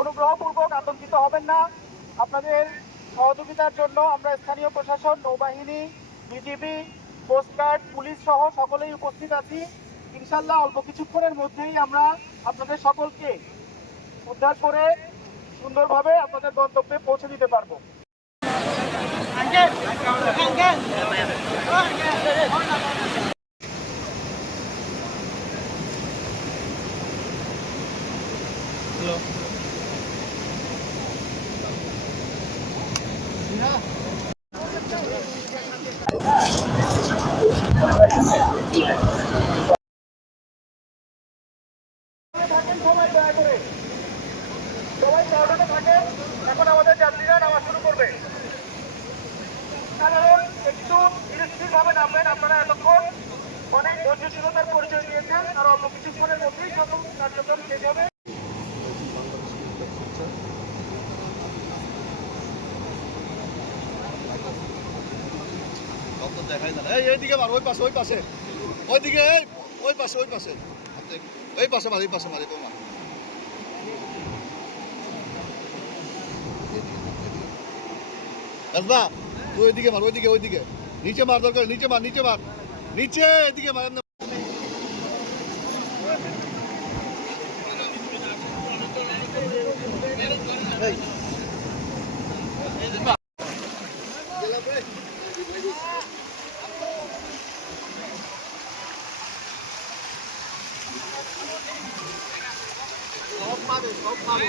অনুগ্রহপূর্বক আতঙ্কিত হবেন না। আপনাদের সহযোগিতার জন্য আমরা স্থানীয় প্রশাসন, নৌবাহিনী, বিজিবি, কোস্টগার্ড, পুলিশ সহ সকলেই উপস্থিত আছি। ইনশাল্লাহ অল্প কিছুক্ষণের মধ্যেই আমরা আপনাদের সকলকে উদ্ধার করে সুন্দরভাবে আপনাদের গন্তব্যে পৌঁছে দিতে পারবো। থাকেন সবাই, দয়া করে সবাই সাবধানে থাকেন। এখন আমাদের যাত্রীরা নামা শুরু করবে। সাধারণ একটু ধীরে নামবেন। আপনারা এতক্ষণ অনেক ধৈর্যশীলতার পরিচয় দিয়েছেন। আর অল্প কিছুক্ষণের মধ্যেই সকল কার্যক্রম শেষ হবে। দেখাই না এইদিকে মার, ওই পাশে ওইদিকে, ওই পাশে মার, এই পাশে মার, আসবা তুই ওইদিকে মার, ওইদিকে নিচে মার, দরকার নিচে মার, নিচে এদিকে মার। সব পাবে